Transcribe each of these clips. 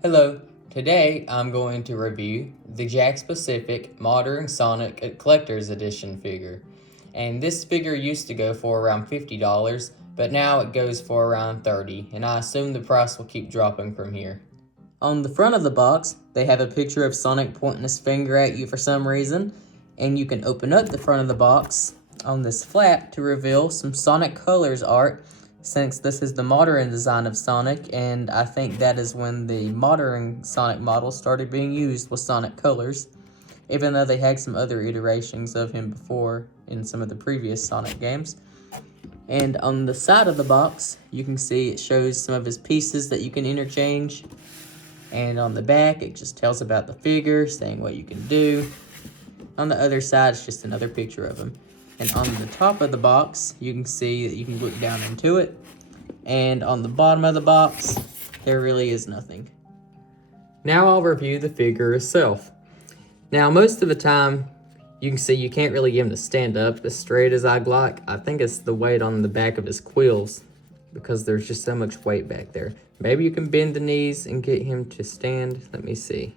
Hello, today I'm going to review the Jakks Pacific Modern Sonic Collector's Edition figure. And this figure used to go for around $50, but now it goes for around $30, and I assume the price will keep dropping from here. On the front of the box, they have a picture of Sonic pointing his finger at you for some reason, and you can open up the front of the box on this flap to reveal some Sonic Colors art, since this is the modern design of Sonic, and I think that is when the modern Sonic model started being used with Sonic Colors, even though they had some other iterations of him before in some of the previous Sonic games. And on the side of the box, you can see it shows some of his pieces that you can interchange. And on the back, it just tells about the figure, saying what you can do. On the other side, it's just another picture of him. And on the top of the box, you can see that you can look down into it. And on the bottom of the box, there really is nothing. Now I'll review the figure itself. Now, most of the time, you can see you can't really get him to stand up as straight as I'd like. I think it's the weight on the back of his quills, because there's just so much weight back there. Maybe you can bend the knees and get him to stand. Let me see.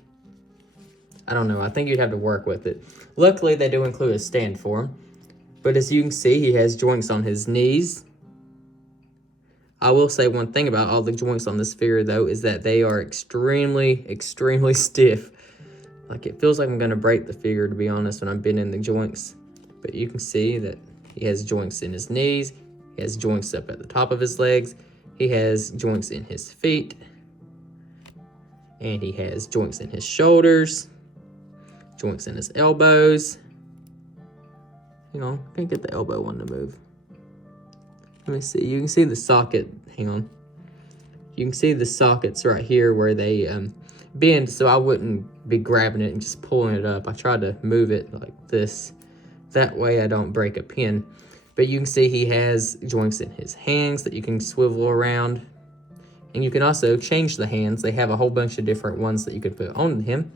I don't know. I think you'd have to work with it. Luckily, they do include a stand for him. But as you can see, he has joints on his knees. I will say one thing about all the joints on this figure, though, is that they are extremely, extremely stiff. Like, it feels like I'm going to break the figure, to be honest, when I'm bending the joints. But you can see that he has joints in his knees. He has joints up at the top of his legs. He has joints in his feet. And he has joints in his shoulders. Joints in his elbows. Hang on, I can't get the elbow one to move. Let me see, you can see the socket, hang on. You can see the sockets right here where they bend, so I wouldn't be grabbing it and just pulling it up. I try to move it like this. That way I don't break a pin. But you can see he has joints in his hands that you can swivel around. And you can also change the hands. They have a whole bunch of different ones that you could put on him.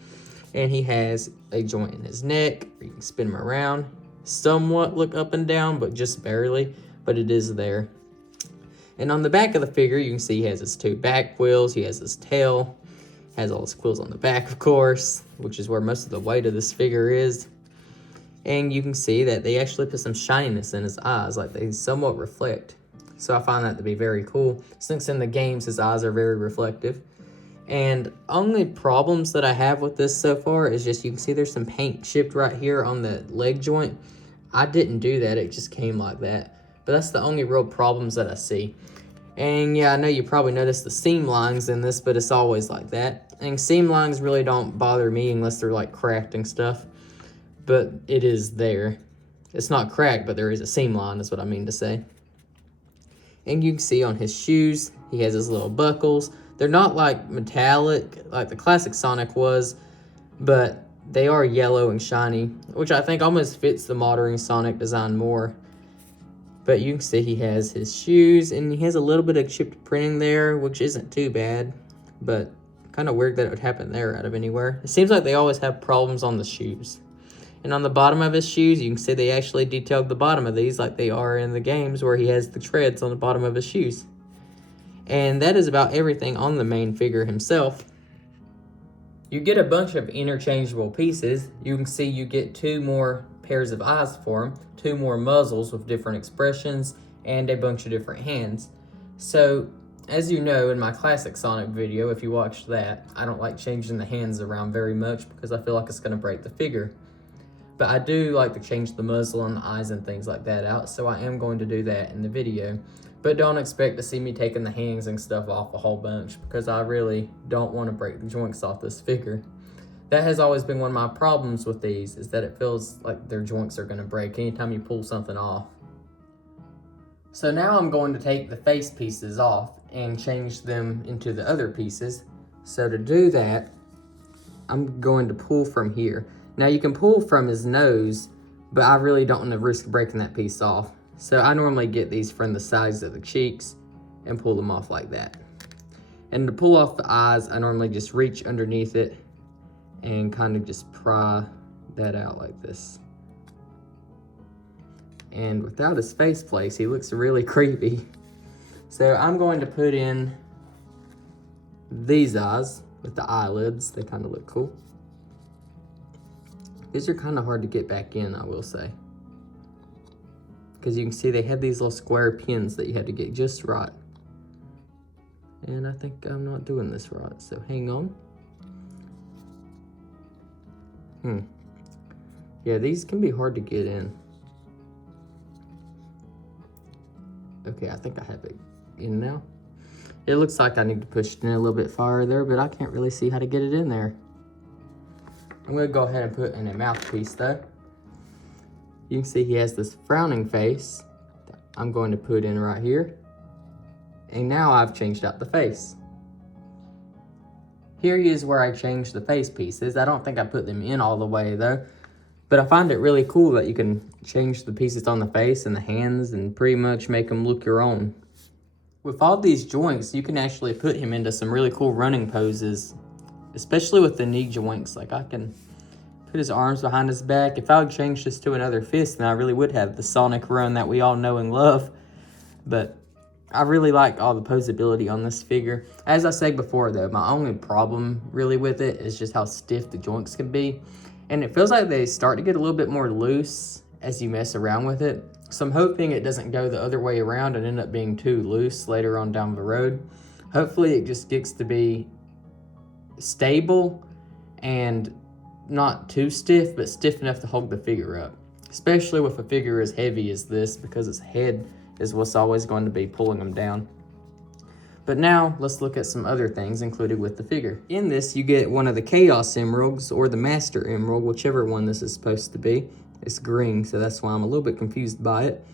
And he has a joint in his neck, where you can spin him around. Somewhat look up and down, but just barely, but it is there. And on the back of the figure, you can see he has his two back quills, he has his tail, has all his quills on the back, of course, which is where most of the weight of this figure is. And you can see that they actually put some shininess in his eyes, like they somewhat reflect. So I find that to be very cool, since in the games his eyes are very reflective. And only problems that I have with this so far is just you can see there's some paint chipped right here on the leg joint. I didn't do that, it just came like that. But that's the only real problems that I see. And yeah, I know you probably noticed the seam lines in this, but it's always like that. And seam lines really don't bother me unless they're like cracked and stuff. But it is there. It's not cracked, but there is a seam line, is what I mean to say. And you can see on his shoes, he has his little buckles. They're not like metallic, like the classic Sonic was, but they are yellow and shiny, which I think almost fits the modern Sonic design more. But you can see he has his shoes, and he has a little bit of chipped printing there, which isn't too bad, but kind of weird that it would happen there out of anywhere. It seems like they always have problems on the shoes. And on the bottom of his shoes, you can see they actually detailed the bottom of these like they are in the games where he has the treads on the bottom of his shoes. And that is about everything on the main figure himself. You get a bunch of interchangeable pieces. You can see you get 2 more pairs of eyes for him, 2 more muzzles with different expressions, and a bunch of different hands. So, as you know in my classic Sonic video, if you watched that, I don't like changing the hands around very much because I feel like it's going to break the figure. But I do like to change the muzzle and the eyes and things like that out, so I am going to do that in the video. But don't expect to see me taking the hands and stuff off a whole bunch, because I really don't want to break the joints off this figure. That has always been one of my problems with these, is that it feels like their joints are going to break anytime you pull something off. So now I'm going to take the face pieces off and change them into the other pieces. So to do that, I'm going to pull from here. Now you can pull from his nose, but I really don't want to risk breaking that piece off. So I normally get these from the sides of the cheeks and pull them off like that. And to pull off the eyes, I normally just reach underneath it and kind of just pry that out like this. And without his face place, he looks really creepy. So I'm going to put in these eyes, with the eyelids. They kind of look cool. These are kind of hard to get back in, I will say. Because you can see they have these little square pins that you had to get just right. And I think I'm not doing this right, so hang on. Yeah, these can be hard to get in. Okay, I think I have it in now. It looks like I need to push it in a little bit farther, but I can't really see how to get it in there. I'm gonna go ahead and put in a mouthpiece though. You can see he has this frowning face that I'm going to put in right here. And now I've changed out the face. Here is where I changed the face pieces. I don't think I put them in all the way though, but I find it really cool that you can change the pieces on the face and the hands and pretty much make them look your own. With all these joints, you can actually put him into some really cool running poses, especially with the knee joints. Like I can put his arms behind his back. If I would change this to another fist, then I really would have the Sonic run that we all know and love. But I really like all the posability on this figure. As I said before though, my only problem really with it is just how stiff the joints can be. And it feels like they start to get a little bit more loose as you mess around with it. So I'm hoping it doesn't go the other way around and end up being too loose later on down the road. Hopefully it just gets to be stable and not too stiff, but stiff enough to hold the figure up. Especially with a figure as heavy as this, because its head is what's always going to be pulling them down. But now let's look at some other things included with the figure. In this, you get one of the Chaos Emeralds or the Master Emerald, whichever one this is supposed to be. It's green, so that's why I'm a little bit confused by it.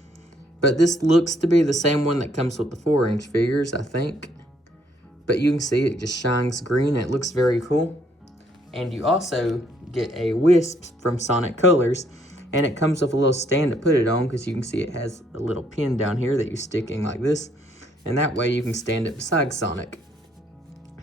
But this looks to be the same one that comes with the 4-inch figures, I think. But you can see it just shines green. It looks very cool. And you also get a wisp from Sonic Colors. And it comes with a little stand to put it on, because you can see it has a little pin down here that you stick in like this. And that way you can stand it beside Sonic.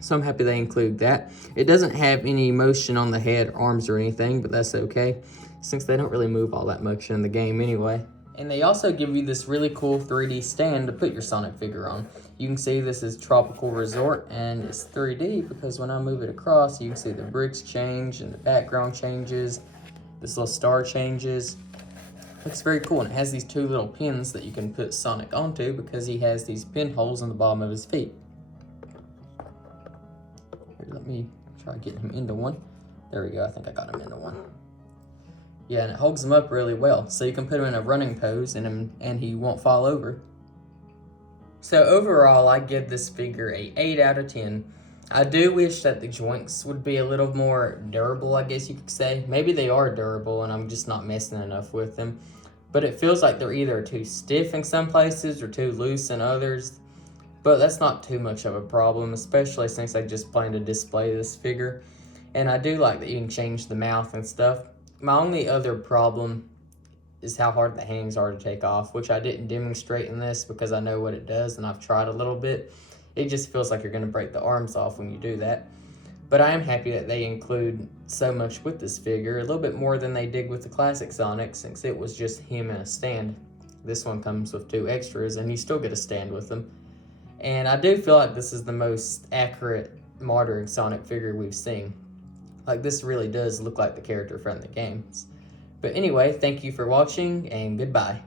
So I'm happy they include that. It doesn't have any motion on the head, arms, or anything, but that's okay, since they don't really move all that much in the game anyway. And they also give you this really cool 3D stand to put your Sonic figure on. You can see this is Tropical Resort, and it's 3D because when I move it across, you can see the bricks change and the background changes. This little star changes. Looks very cool, and it has these 2 little pins that you can put Sonic onto because he has these pinholes on the bottom of his feet. Here, let me try getting him into one. There we go, I think I got him into one. Yeah, and it holds him up really well, so you can put him in a running pose and he won't fall over. So overall, I give this figure a 8 out of 10. I do wish that the joints would be a little more durable, I guess you could say. Maybe they are durable and I'm just not messing enough with them. But it feels like they're either too stiff in some places or too loose in others. But that's not too much of a problem, especially since I just plan to display this figure. And I do like that you can change the mouth and stuff. My only other problem is how hard the hands are to take off, which I didn't demonstrate in this because I know what it does and I've tried a little bit. It just feels like you're going to break the arms off when you do that. But I am happy that they include so much with this figure, a little bit more than they did with the classic Sonic, since it was just him and a stand. This one comes with 2 extras and you still get a stand with them. And I do feel like this is the most accurate modern Sonic figure we've seen. Like, this really does look like the character from the games. But anyway, thank you for watching and goodbye.